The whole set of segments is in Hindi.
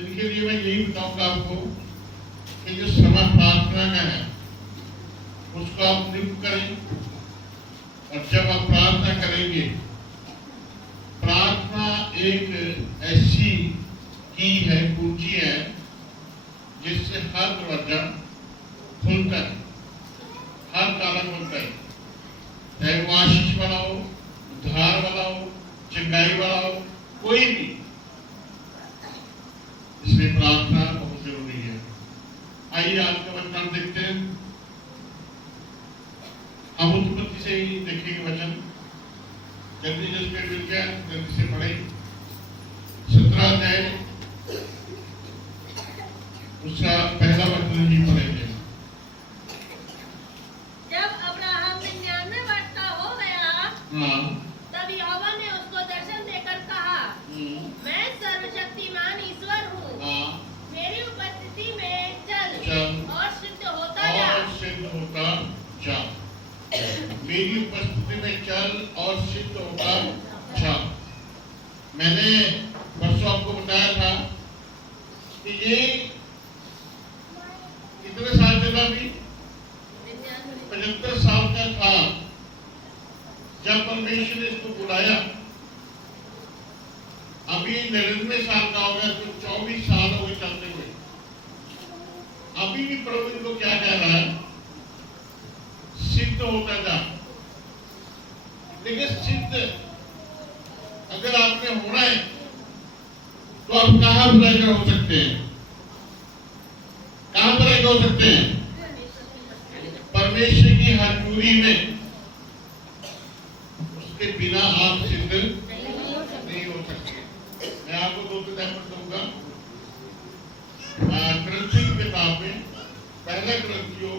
इनके लिए मैं यही बताऊंगा आपको कि जो समय प्रार्थना का है उसको आप नियुक्त करें। और जब आप प्रार्थना करेंगे, प्रार्थना एक ऐसी की है, कुंजी है, जिससे हर दरवाजा खुलता है, हर ताला खुलता है। चाहे वो आशीष वाला हो, उद्धार वाला हो, चंगाई वाला हो, कोई भी। इसलिए प्रार्थना बहुत जरूरी है। आइए आज का वचन देखते हैं। हम उत्पत्ति से ही देखेंगे वचन। जल्दी जल्दी मिल गया, जल्दी से पढ़े। 17 अध्याय उसका पहला वचन ही पढ़ेंगे। जब अब्राहम 99 वर्ष का हो गया, तब यहोवा ने उसको दर्शन देकर कहा, मैं सर्वशक्तिमान ईश्वर हूँ, मेरी उपस्थिति में चल और सिद्ध होता जा। मेरी उपस्थिति में चल और सिद्ध होता जा। मैंने परसों आपको बताया था कि ये कितने साल चला भी? 75 साल का था जब परमेश्वर ने इसको बुलाया। अभी 99 साल का हो गया, तो 24 साल हो गए चलते हुए। अभी भी प्रभु इनको क्या कह रहा है? सिद्ध होता जा। लेकिन सिद्ध अगर आपने होना है तो आप कहां पर रहकर हो सकते हैं? कहां पर रहकर हो सकते हैं? परमेश्वर की हजूरी में। उसके बिना आप सिद्ध नहीं हो सकते। मैं आपको 2 एग्जाम्पल दूंगा। ग्रंथियों की किताब में पहला ग्रंथियों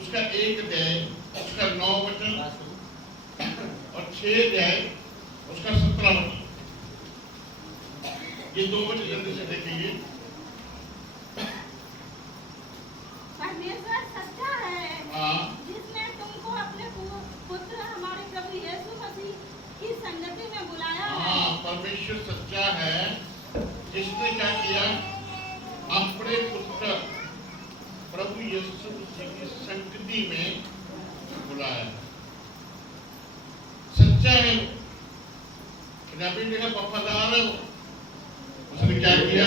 उसका 1 अध्याय उसका 9 वचन और 6 अध्याय उसका 17 वचन। ये 2 वचन जल्दी से देखेंगे। परमेश्वर सच्चा है, जिसने तुमको अपने पुत्र हमारे प्रभु यीशु मसीह की संगति में बुलाया है। परमेश्वर सच्चा है, जिसने क्या किया? अपने पुत्र प्रभु यीशु मसीह की संगति में बुलाया। सच्चा है वो, वफादार है वो। उसने क्या किया?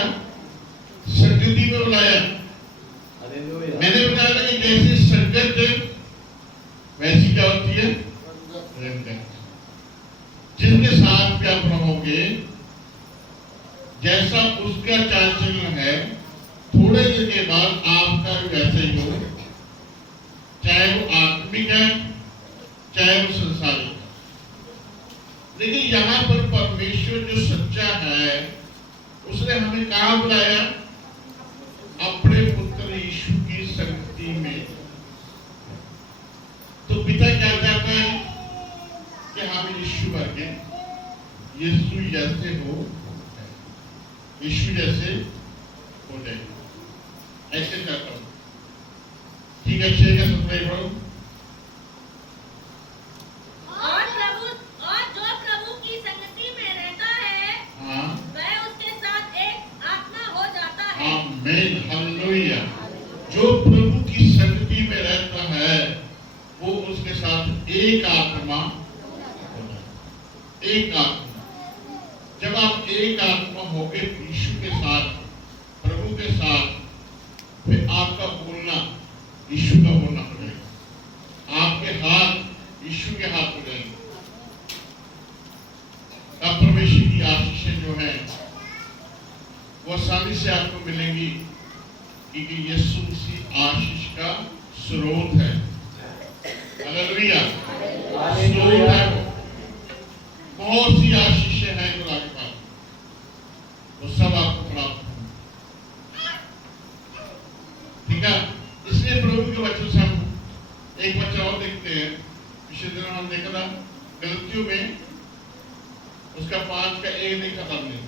संगति में बुलाया। मैंने बताया था कि जैसी संगत वैसी क्या होती है? रंगत। जिसके साथ क्या रहोगे, जैसा उसका चाल चलन है, थोड़े दिन के बाद आपका वैसे ही हो, चाहे वो आत्मिक है चाहे वो संसारिक है। लेकिन यहाँ पर परमेश्वर जो सच्चा है, उसने हमें कहाँ बुलाया? अपने पुत्र यीशु की संगति में। तो पिता क्या चाहता है कि हम यीशु वर्गे, यीशु जैसे हो, यीशु जैसे हो जाए, ऐसे चाहता हूं। ठीक है, 6 का 17 पढ़ो। और जो प्रभु की संगति में रहता है, वह उसके साथ एक आत्मा हो जाता है। आमीन, हालेलुया। जो प्रभु की संगति में रहता है, वो उसके साथ एक आत्मा हो जाता है। एक आत्मा। जब आप एक आत्मा होगे यीशु के साथ, प्रभु के साथ, फिर आपका बोलना यीशु का बोलना हो जाएगा। आपके हाथ यीशु के हाथ हो जाएंगे। अब परमेश्वर की आशीषें जो है वो आसानी से आपको मिलेंगी, क्योंकि यीशु मसीह आशीष का स्रोत है। हालेलुया, स्रोत है वो। बहुत सी आशीषें हैं खुदा के पास, वो सब आपको प्राप्त होंगी। ठीक है, इसलिए प्रभु के वचन से हम एक वचन और देखते हैं। पिछले दिनों हम देखा था गलतियों में उसका 5 का 1 नहीं खत्म नहीं,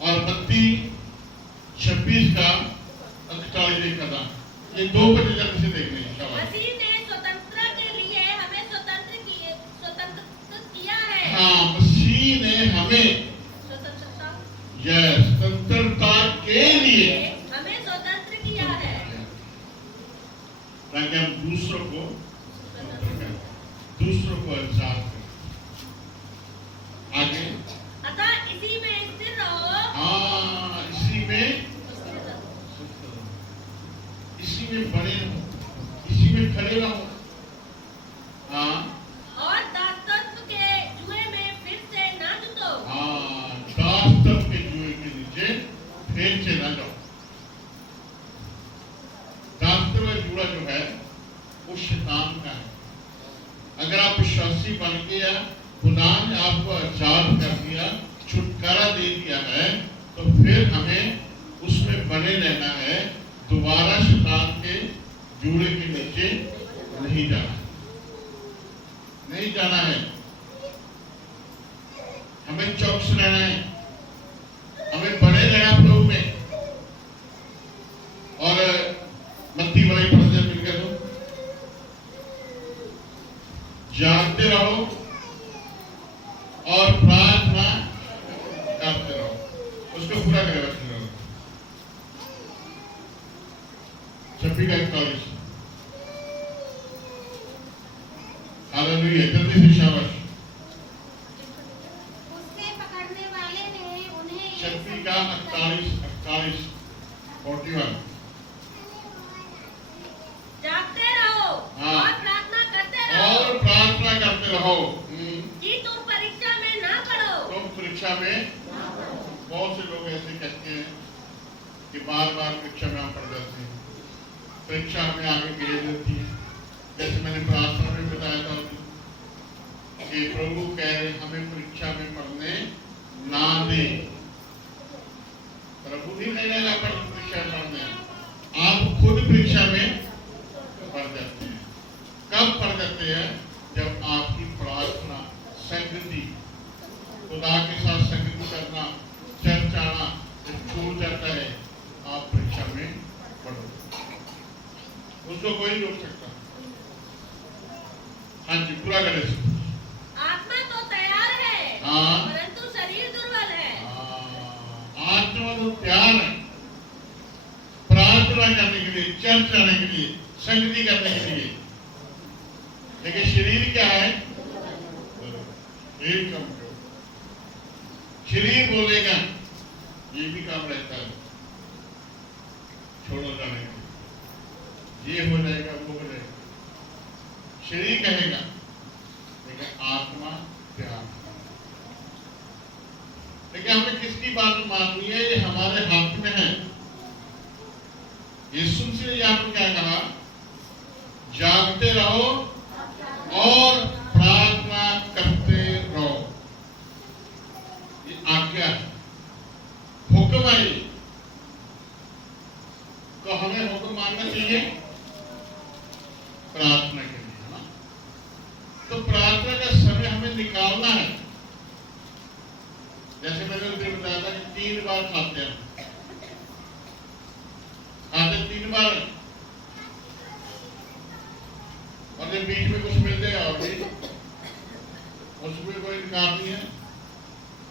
और 32:26 का 48 देखा था। ये 2 वचन जल्दी से देखने हैं। मसीह ने स्वतंत्रता के लिए हमें स्वतंत्र किया है। हाँ, मसीह ने हमें यस, स्वतंत्रता के लिए हमें स्वतंत्र किया है, ताकि हम दूसरों को आजाद करें। आगे, अतः इसी में स्थिर रहो, इसी में बने रहो, इसी में खड़े रहो। और दासत्व के जुए में फिर से ना जुटो। दासत्व के जुए के नीचे फिर से ना जाओ। दासत्व जुआ जो है वो शैतान का है। अगर आप विश्वासी बन गया, खुदा ने आपको आजाद कर दिया, छुटकारा दे दिया है, तो फिर हमें उसमें बने रहना है। दोबारा शैतान के जूड़े के नीचे नहीं जाना है। हमें चौकस रहना है, हमें बने रहना प्रभु में। और मत्ती वाली पढ़ते मिलकर दो, जानते रहो और प्रार्थना करते रहो। उसको पूरा करे रखते रहो। 26:41। हालेलुया, जल्दी से शाबाश। उसके पकड़ने वाले ने उन्हें 26:41 41। जागते रहो और प्रार्थना करते रहो कि तुम परीक्षा में ना पड़ो। तुम परीक्षा में, बहुत से लोग ऐसे कहते हैं कि बार बार परीक्षा में हम पड़ जाते हैं, परीक्षा हमें आगे घेर देती है। जैसे मैंने प्रार्थना में बताया था कि प्रभु कह रहे हमें परीक्षा में पढ़ने ना दे। प्रभु ही नहीं लेना परीक्षा में पढ़ने, आप खुद परीक्षा में पढ़ जाते हैं। कब पढ़ जाते हैं? जब आपकी प्रार्थना, संगति, खुदा के साथ संगति करना, चर्च आना छूट जाता है, आप परीक्षा में पढ़ो। उसको कोई नहीं रोक सकता। हाँ जी, पूरा करें। आत्मा तो तैयार है, परंतु शरीर दुर्बल है। आत्मा तो तैयार है प्रार्थना करने के लिए, चर्च आने के लिए, संगति करने के लिए, लेकिन शरीर क्या है? एक कम करो। शरीर बोलेगा, ये भी काम रहता है, छोड़ो जाने के, ये हो जाएगा, वो हो जाएगा। शरीर कहेगा, लेकिन आत्मा तैयार। लेकिन हमें किसकी बात माननी है? ये हमारे हाथ में है। यीशु से यहाँ पर क्या कहा? जागते रहो और प्रार्थना करते रहो। ये आज्ञा है, हुक्म आई, तो हमें हुक्म मानना चाहिए प्रार्थना के लिए, है ना? तो प्रार्थना का समय हमें निकालना है। जैसे मैंने उसे बताया था कि 3 बार खाते हैं, 3 बार, और जब बीच में कुछ मिल जाए और भी उसमें कोई निकाल नहीं है,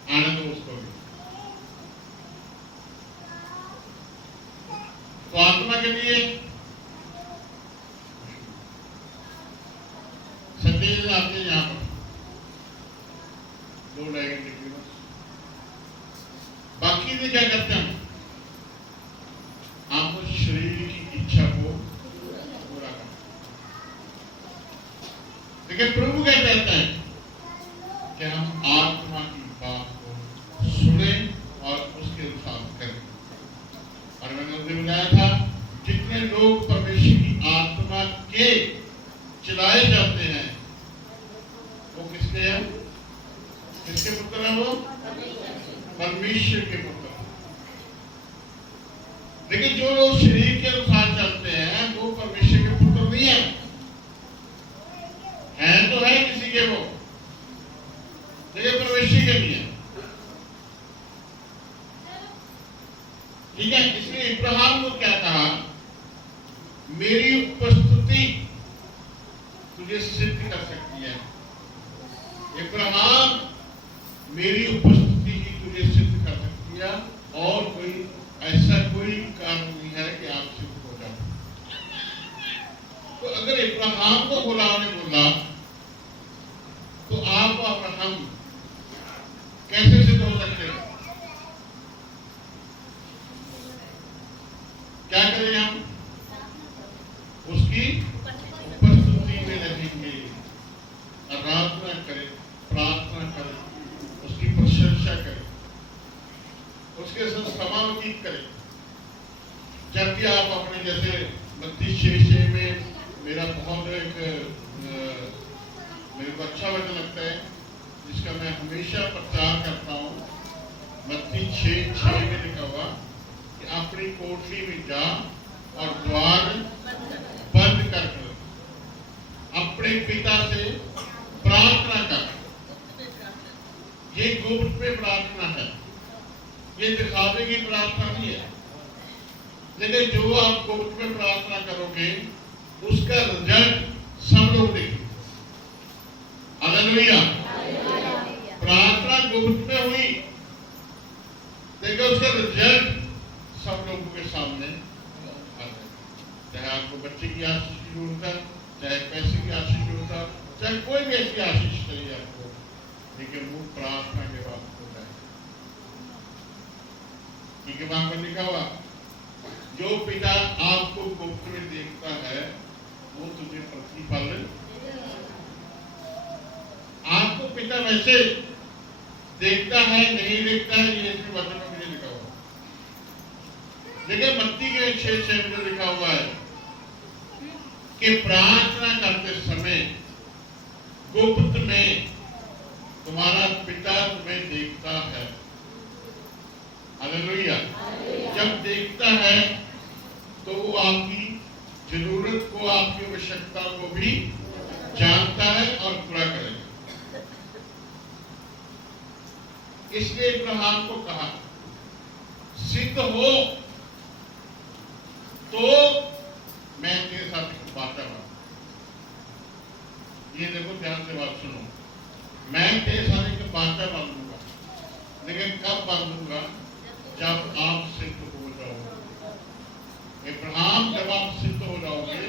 आने दो उसको भी। तो आत्मा के लिए संदेश आते हैं यहाँ पर 2 घंटे की बस। बाकी से क्या करते हैं? आप शरीर की इच्छा को पूरा करते। लेकिन प्रभु क्या कहता है कि हम आत्मा की बात को सुने और उसके अनुसार करें। और मैंने उसे बताया था, जितने लोग परमेश्वर की आत्मा के चलाए जाते हैं, वो किसके हैं? किसके पुत्र हैं? वो परमेश्वर के पुत्र। लेकिन जो लोग शरीर के अनुसार चलते हैं, वो परमेश्वर के पुत्र नहीं है। तो है किसी के वो, लेकिन परमेश्वर के नहीं है। ठीक है, इसलिए इब्राहिम को क्या कहा? मेरी उपस्थिति तुझे सिद्ध कर सकती है। इब्राहिम, मेरी उपस्थिति ही तुझे सिद्ध कर सकती है। और कोई ऐसा कोई काम नहीं है कि आप सिद्ध हो जाओ। तो अगर इब्राहिम को खुदा ने बोला तो आप अब्राहम कैसे सिद्ध हो सकते हैं? क्या करें हम? उसकी उपस्थिति में रहेंगे, आराधना करें, प्रार्थना करें, उसकी प्रशंसा करें, उसके साथ समागीत करें। जब भी आप अपने जैसे मत्ती 6:6 में मेरा बहुत मेरे को अच्छा वचन लगता है जिसका मैं हमेशा प्रचार करता हूँ। मत्ती 6:6 में लिखा हुआ कि अपनी कोठरी में जा और द्वार बंद कर अपने पिता से प्रार्थना कर। ये गुप्त में प्रार्थना है, ये दिखावे की प्रार्थना नहीं है। लेकिन जो आप गुप्त में प्रार्थना करोगे उसका रिजल्ट सब लोग देखेंगे। हालेलुया। प्रार्थना गुप्त में हुई, देखिए उसका रिजल्ट सब लोगों के सामने आता है। चाहे आपको बच्चे की आशीष की जरूरत है, चाहे पैसे की आशीष की जरूरत है, चाहे कोई भी ऐसी आशीष चाहिए आपको, लेकिन वो प्रार्थना के बाद होता है। ठीक है, वहां पर लिखा हुआ जो पिता आपको गुप्त में देखता है वो तुझे प्रतिफल। आपको पिता वैसे देखता है नहीं देखता है ये इसमें वचन में मुझे लिखा हुआ। लेकिन मत्ती के 6:6 में जो लिखा हुआ है कि प्रार्थना करते समय गुप्त में तुम्हारा पिता तुम्हें देखता है। हालेलुया। जब देखता है तो वो आपकी जरूरत को, आपकी आवश्यकता को भी जानता है और पूरा करेगा। इसलिए इब्राहिम को कहा सिद्ध हो तो मैं तेरे साथ बात करूंगा। ये देखो, ध्यान से बात सुनो। मैं तेरे साथ एक बात बांधूंगा, लेकिन कब बांधूंगा? जब आप सिद्ध हो जाओगे। इब्राहिम, जब आप सिद्ध हो जाओगे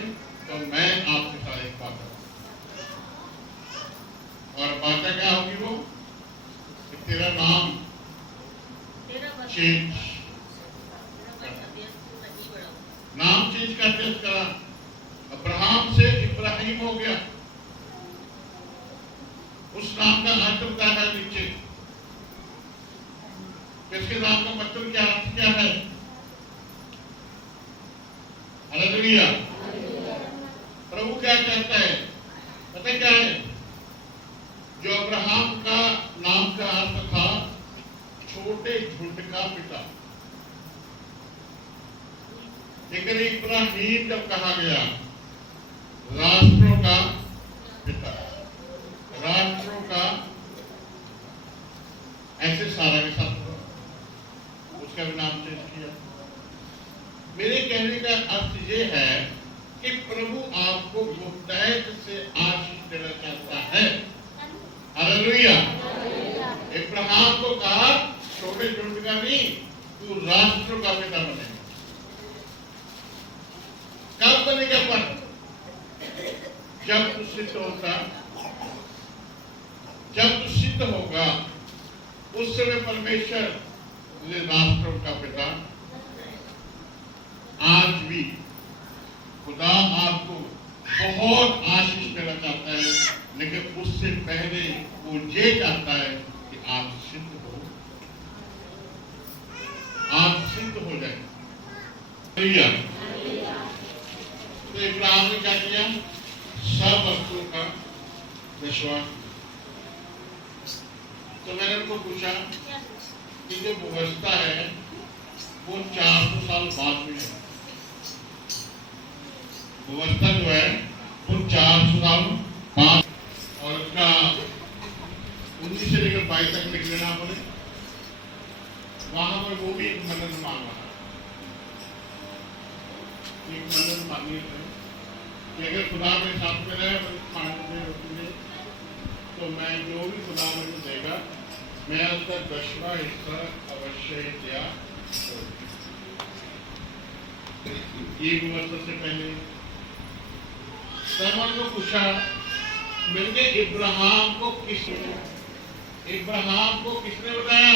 तो मैं आपके साथ एक बात करूंगा। और बात क्या होगी? वो कि तेरा नाम चेंज, नाम चेंज करके करा। अब्राहम से इब्राहिम हो गया। उस नाम का अर्थ बताया है नीचे। इसके नाम का मतलब क्या, अर्थ क्या है? हालेलुया। प्रभु क्या कहता है पता क्या है? जो अब्राहम का नाम का अर्थ था छोटे झुंड का पिता, लेकिन इब्राहिम जब कहा गया राष्ट्रों का पिता, राष्ट्रों का, ऐसे सारा के साथ उसका भी नाम चेंज किया। मेरे कहने का अर्थ ये है कि प्रभु आपको गुप्तायत से आशीष देना चाहता है। हालेलुया। इब्राहिम को कहा छोटे झुंड का नहीं, तू राष्ट्रों का पिता बनेगा। कब बनेगा? पर जब तू सिद्ध होता, जब तू सिद्ध होगा उस समय परमेश्वर राष्ट्रों का पिता। आज भी खुदा आपको बहुत आशीष देना चाहता है, लेकिन उससे पहले वो ये चाहता है कि आप सिद्ध हो, आप सिद्ध हो जाए। तो इब्राहिम ने क्या किया? सब वस्तुओं का विश्वास। तो मैंने उनको पूछा कि जो व्यवस्था है वो 400 साल बाद में है। व्यवस्था जो है वो 400 साल बाद, और उसका 19 से लेकर 22 तक लिख लेना बोले। वहां पर वो भी एक मदद मांग रहा है, एक मदद मांगी है कि अगर खुदा मेरे साथ में रहे तो मैं जो भी खुदा मुझे देगा मैं उसका 10वां हिस्सा अवश्य ही दिया 1 वर्ष से पहले सामर को पूछा, मैंने इब्राहिम को किसने बताया?